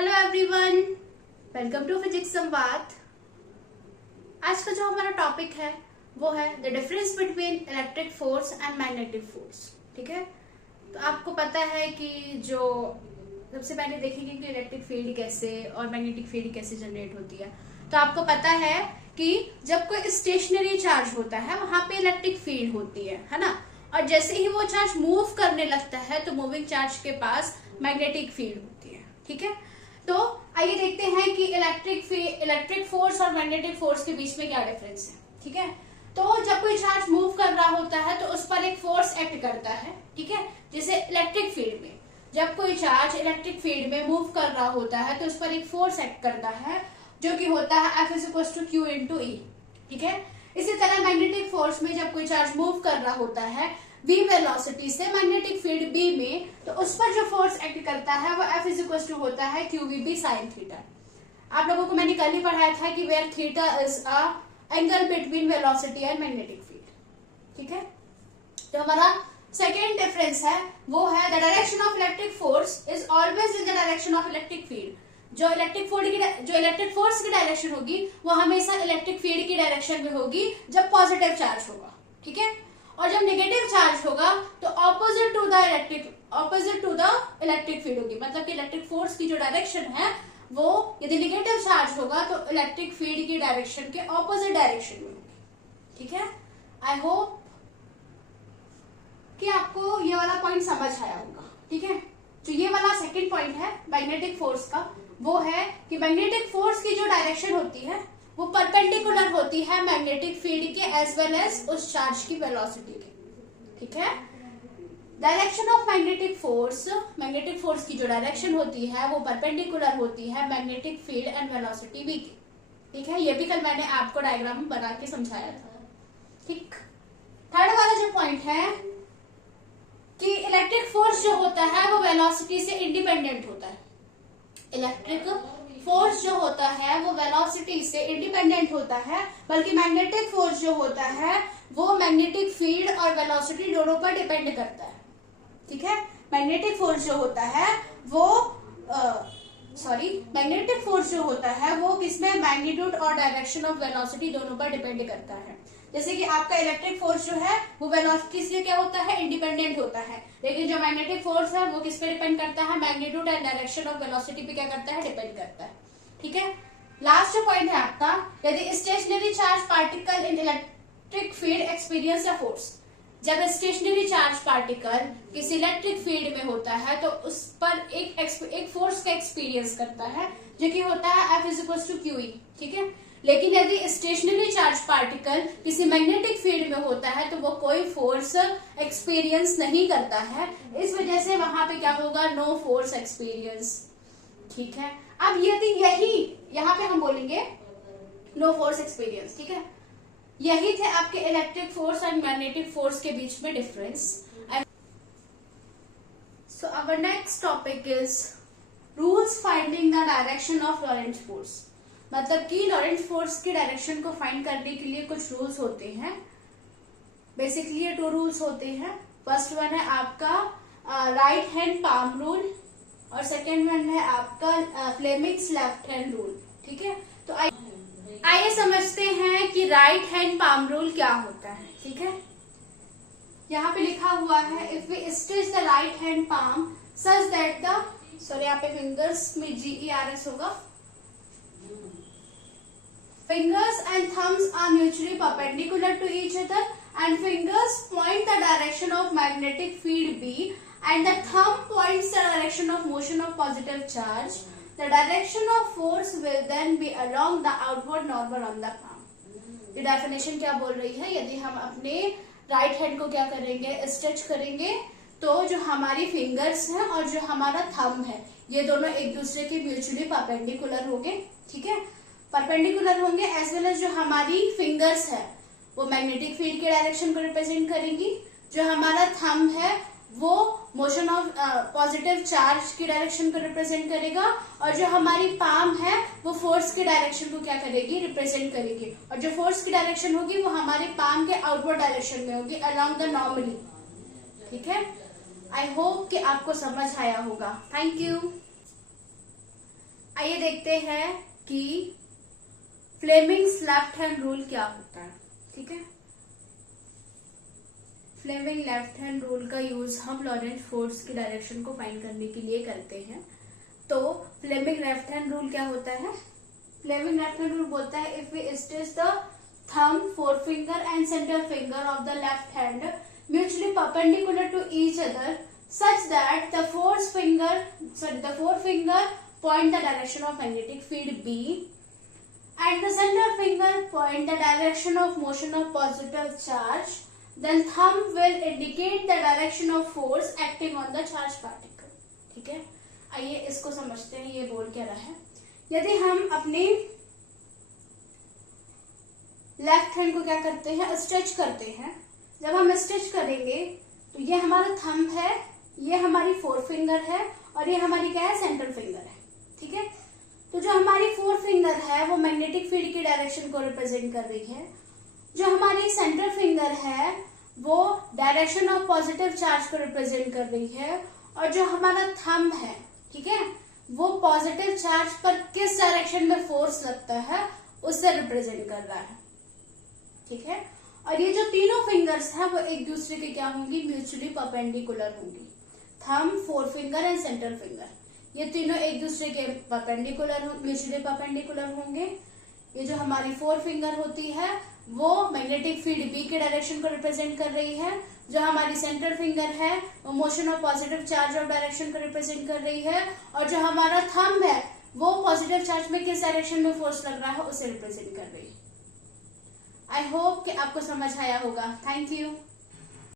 Hello everyone, welcome to physics Samvad. आज का जो हमारा टॉपिक है वो है the difference between electric force and magnetic force. ठीक है, तो आपको पता है कि जो सबसे पहले देखेंगे कि इलेक्ट्रिक फील्ड कैसे और मैग्नेटिक फील्ड कैसे जनरेट होती है। तो आपको पता है कि जब कोई स्टेशनरी चार्ज होता है वहां पे इलेक्ट्रिक फील्ड होती है ना, और जैसे ही वो चार्ज मूव करने लगता है तो मूविंग चार्ज के पास मैग्नेटिक फील्ड होती है। ठीक है, तो आइए देखते हैं कि इलेक्ट्रिक फोर्स और मैग्नेटिक फोर्स के बीच में क्या डिफरेंस है। ठीक है, तो जब कोई चार्ज मूव कर रहा होता है तो उस पर एक फोर्स एक्ट करता है। ठीक है, जैसे इलेक्ट्रिक फील्ड में जब कोई चार्ज इलेक्ट्रिक फील्ड में मूव कर रहा होता है तो उस पर एक फोर्स एक्ट करता है जो कि होता है F=Q×E। ठीक है, इसी तरह मैग्नेटिक फोर्स में जब कोई चार्ज मूव कर रहा होता है v वेलोसिटी से मैग्नेटिक फील्ड b में, तो उस पर जो फोर्स एक्ट करता है वो F होता है QVB sin थीटा। आप लोगों को मैंने कल ही पढ़ाया था कि where theta is a angle between velocity and magnetic field. ठीक है, तो हमारा सेकेंड डिफरेंस है वो है the direction of electric force is always in the direction of electric field. जो इलेक्ट्रिक फोर्स की डायरेक्शन होगी वो हमेशा इलेक्ट्रिक फील्ड की डायरेक्शन में होगी जब पॉजिटिव चार्ज होगा। ठीक है, और जब नेगेटिव चार्ज होगा तो opposite to the electric field होगी। मतलब कि इलेक्ट्रिक फोर्स की जो डायरेक्शन है वो यदि नेगेटिव चार्ज होगा तो इलेक्ट्रिक फील्ड की डायरेक्शन के ऑपोजिट डायरेक्शन में होगी। ठीक है, आई होप कि आपको ये वाला पॉइंट समझ आया होगा। ठीक है, जो ये वाला सेकंड पॉइंट है मैग्नेटिक फोर्स का वो है कि मैग्नेटिक फोर्स की जो डायरेक्शन होती है वो परपेंडिकुलर होती है मैग्नेटिक फील्ड के एज वेल एज उस चार्ज की वेलोसिटी के। ठीक है, डायरेक्शन ऑफ मैग्नेटिक फोर्स की जो डायरेक्शन होती है वो परपेंडिकुलर होती है magnetic field and velocity v की। ठीक है, ये भी कल मैंने आपको डायग्राम बना के समझाया था। ठीक, थर्ड वाला जो पॉइंट है कि इलेक्ट्रिक फोर्स जो होता है वो वेलोसिटी से इंडिपेंडेंट होता है। इलेक्ट्रिक फोर्स जो होता है वो वेलोसिटी से इंडिपेंडेंट होता है, बल्कि मैग्नेटिक फोर्स जो होता है वो मैग्नेटिक फील्ड और वेलोसिटी दोनों पर डिपेंड करता है। ठीक है, मैग्नेटिक फोर्स जो होता है वो किसमें मैग्नीट्यूड और डायरेक्शन ऑफ वेलोसिटी दोनों पर डिपेंड करता है। जैसे कि आपका इलेक्ट्रिक फोर्स जो है वो वेलोसिटी से क्या होता है, इंडिपेंडेंट होता है, लेकिन जो मैग्नेटिक फोर्स है वो किस पे डिपेंड करता है, magnitude and direction of velocity पे क्या करता है, डिपेंड करता है। ठीक है, लास्ट जो पॉइंट है आपका, यदि stationary charge particle in electric field experience the force. जब स्टेशनरी चार्ज पार्टिकल किसी इलेक्ट्रिक फील्ड में होता है तो उस पर एक फोर्स का एक्सपीरियंस करता है जो कि होता है F=QE। ठीक है, लेकिन यदि स्टेशनरी चार्ज पार्टिकल किसी मैग्नेटिक फील्ड में होता है तो वो कोई फोर्स एक्सपीरियंस नहीं करता है, इस वजह से वहां पे क्या होगा, नो फोर्स एक्सपीरियंस। ठीक है, अब यदि यहाँ पे हम बोलेंगे नो फोर्स एक्सपीरियंस। ठीक है, यही थे आपके electric force and magnetic force के बीच में difference. So our next topic is rules finding the direction of Lorentz force. मतलब कि लॉरेंट फोर्स की डायरेक्शन को फाइंड करने के लिए कुछ रूल्स होते हैं। बेसिकली ये 2 रूल्स होते हैं। फर्स्ट वन है आपका राइट हैंड पाम रूल और सेकेंड वन है आपका फ्लेमिंग्स लेफ्ट हैंड रूल। ठीक है, तो आइए समझते हैं कि राइट हैंड पाम रूल क्या होता है। ठीक है, यहाँ पे लिखा हुआ है if we stretch the right hand palm such that यहाँ पे फिंगर्स में GERS होगा। Fingers and thumbs are mutually perpendicular to each other and fingers point the direction of magnetic field B and the thumb points the direction of motion of positive charge. The direction of force will then be along the outward normal on the palm. ये definition क्या बोल रही है, यदि हम अपने right hand को क्या करेंगे, स्ट्रेच करेंगे, तो जो हमारी फिंगर्स हैं और जो हमारा थंब है ये दोनों एक दूसरे के म्यूचुअली परपेंडिकुलर होंगे। ठीक है, परपेंडिकुलर होंगे एज वेल एज जो हमारी फिंगर्स है वो मैग्नेटिक फील्ड के डायरेक्शन को रिप्रेजेंट करेंगी, जो हमारा थंब है वो मोशन ऑफ पॉजिटिव चार्ज की डायरेक्शन को रिप्रेजेंट करेगा, और जो हमारी पाम है वो फोर्स की डायरेक्शन को क्या करेगी, रिप्रेजेंट करेगी, और जो फोर्स की डायरेक्शन होगी वो हमारे पाम के आउटवर्ड डायरेक्शन में होगी अलोंग द नॉर्मली। ठीक है, आई होप कि आपको समझ आया होगा। Thank you. आइए देखते हैं कि फ्लेमिंग्स लेफ्ट हैंड रूल क्या होता है। ठीक है, फ्लेमिंग लेफ्ट हैंड रूल का यूज हम लॉरेंट फोर्स की डायरेक्शन को फाइंड करने के लिए करते हैं। तो फ्लेमिंग लेफ्ट हैंड रूल क्या होता है? फ्लेमिंग लेफ्ट हैंड रूल बोलता है if we stretch the thumb, forefinger and centre finger of the left hand mutually perpendicular to each other such that the forefinger point the direction of magnetic field B and the center finger point the direction of motion of positive charge, then thumb will indicate the direction of force acting on the charged particle. ठीक है, आइए इसको समझते हैं ये बोल क्या रहा है। यदि हम अपने लेफ्ट हैंड को क्या करते हैं, स्ट्रेच करते हैं। जब हम स्ट्रेच करेंगे तो ये हमारा थंब है, ये हमारी फोर फिंगर है और ये हमारी क्या है, सेंट्रल फिंगर है। ठीक है, तो जो हमारी फोर फिंगर है वो मैग्नेटिक फील्ड की डायरेक्शन को रिप्रेजेंट कर रही है, जो हमारी सेंट्रल फिंगर है वो डायरेक्शन ऑफ पॉजिटिव चार्ज को रिप्रेजेंट कर रही है, और जो हमारा थंब है, ठीक है, वो पॉजिटिव चार्ज पर किस डायरेक्शन में फोर्स लगता है उससे रिप्रेजेंट कर रहा है। ठीक है, और ये जो तीनों फिंगर्स हैं वो एक दूसरे के क्या होंगी, म्यूचुअली परपेंडिकुलर होंगी। Thumb, four finger and central finger, ये तीनों एक दूसरे के परपेंडिकुलर, म्यूचुअली परपेंडिकुलर होंगे। ये जो हमारी फोर फिंगर होती है वो मैग्नेटिक फील्ड बी के डायरेक्शन को रिप्रेजेंट कर रही है, जो हमारी सेंट्रल फिंगर है वो motion of positive charge of direction को रिप्रेजेंट कर रही है, और जो हमारा थंब है वो पॉजिटिव चार्ज में किस डायरेक्शन में फोर्स लग रहा है उसे रिप्रेजेंट कर रही है। आई होप कि आपको समझ आया होगा। Thank you.